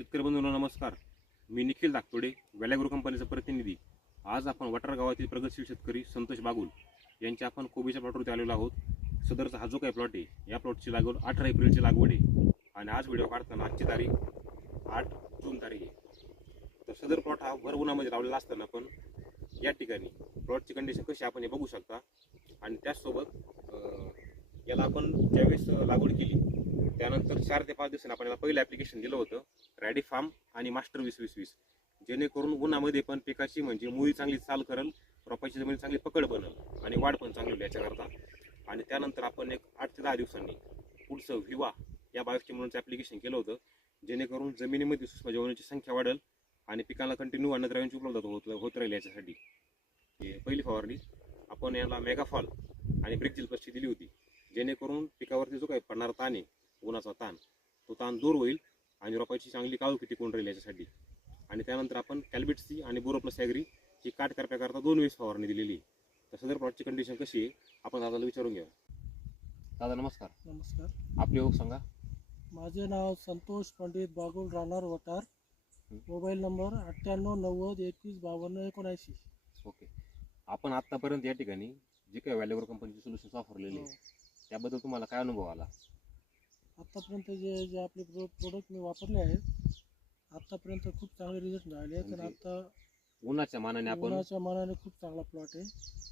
शेतकरी बंधूंनो नमस्कार. मी निखिल धाकतोडे, वेलाग्रो कंपनीचा प्रतिनिधी. आज आपण वटार गावातील प्रगतशील शेतकरी संतोष बागुल यांच्या आपण कोबीच्या प्लॉटवरती आलेलो आहोत. सदरचा हा जो काही प्लॉट आहे, या प्लॉटची लागवड 18 एप्रिलची लागवड आहे आणि आज व्हिडिओ काढताना आजची तारीख 8 जून तारीख आहे. तर सदर प्लॉट हा भर उन्हामध्ये लावलेला असताना पण या ठिकाणी प्लॉटची कंडिशन कशी आपण हे बघू शकता. आणि त्याचसोबत याला आपण ज्यावेळेस लागवड केली त्यानंतर 4 ते 5 दिवसांनी आपण याला पहिलं ॲप्लिकेशन दिलं होतं रॅडी फार्म आणि मास्टर 20-20-20, जेणेकरून उन्हामध्ये पण पिकाची म्हणजे मुळी चांगली चाल करेल, रोपाची जमीन चांगली पकड बनेल आणि वाढ पण चांगली होईल याच्याकरता. आणि त्यानंतर आपण एक 8 ते 10 दिवसांनी पुढचं विवा या 22 म्हणूनचं ॲप्लिकेशन केलं होतं, जेणेकरून जमिनीमध्ये सूक्ष्म जीवाणूंची संख्या वाढेल आणि पिकाला कंटिन्यू अन्नद्रव्यांची उपलब्धता होत राहील. याच्यासाठी पहिली फवारणी आपण याला मेगाफॉल आणि ब्रिक्झिल प्लसची दिली होती, जेणेकरून पिकावरती जो काही पडणारा ताण आहे, उन्हाचा ताण, तो ताण दूर होईल आणि रोपाची चांगली काळोखी टिकून राहील याच्यासाठी. आणि त्यानंतर आपण कॅल्बिटसी आणि बोरो प्लस ॲग्री ही काट करण्याकरता 2 वेळेस फवारणी दिलेली आहे. तर सदर प्लॉटची कंडिशन कशी आहे आपण दादाला विचारून घ्या. दादा नमस्कार. नमस्कार. आपले ओळख सांगा. माझे नाव संतोष पंडित बागुल, राहणार वटार. Mobile number 9890215279. ओके. आपण आतापर्यंत या ठिकाणी जे काही व्हॅल्युअर कंपनीचे सोल्युशन्स वापरलेले त्याबद्दल तुम्हाला काय अनुभव आला? आतापर्यंत जे आपले प्रोडक्ट मी वापरले आहेत, आतापर्यंत खूप चांगले रिझल्ट मिळाले आहेत. आणि आता उन्हाच्या मानाने खूप चांगला प्लॉट आहे.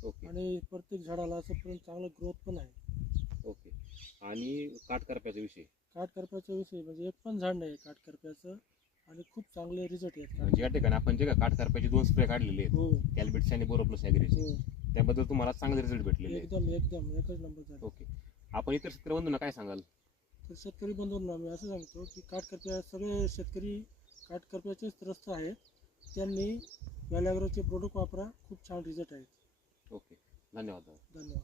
ओके. आणि प्रत्येक झाडाला असंपर्यंत चांगलं ग्रोथ पण आहे. ओके. आणि काटकरप्याचा विषय विषय म्हणजे एक पण झाड नाही काटकरप्याचं, आणि खूप चांगले रिझल्ट आहेत. म्हणजे या ठिकाणी आपण जे का काटकरप्याचे 2 स्प्रे काढलेले आहेत, कॅल्बिटसी आणि बोरो प्लस ॲग्रीचे, त्याबद्दल तुम्हाला चांगले रिझल्ट भेटलेले आहेत. एकदम एकच नंबर झाला. ओके. आपण इतर शेतकरी बंधूंना काय सांगाल? तर शेतकरी बंधूंना मी असं सांगतो की काटकरप्या सगळे शेतकरी काटकरप्याचेच त्रस्त आहेत, त्यांनी वेलाग्रोचे प्रोडक्ट वापरा, खूप छान रिझल्ट आहेत. ओके. धन्यवाद. धन्यवाद.